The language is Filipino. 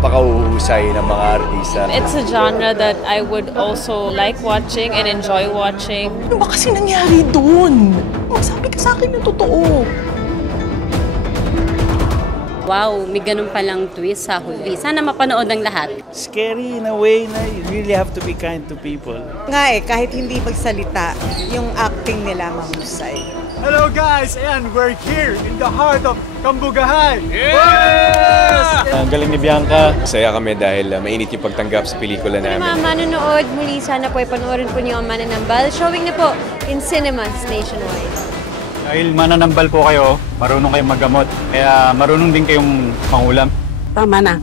napakauhusay ng mga artista. It's a genre that I would also like watching and enjoy watching. Ano ba kasi nangyari doon? Magsabi ka sa akin yung totoo. Wow, may ganun palang twist sa huli. Sana mapanood ng lahat. Scary in a way na you really have to be kind to people. Nga kahit hindi magsalita, yung acting nila mahusay. Hello guys, and we're here in the heart of Kambugahay! Ang galing ni Bianca. Masaya kami dahil mainit yung pagtanggap sa pelikula namin. Mga manonood, muli sana po panoorin po niyo ang Mananambal. Showing na po in cinemas nationwide. Dahil mananambal po kayo, marunong kayong maggamot, kaya marunong din kayong mangulam. Tama na.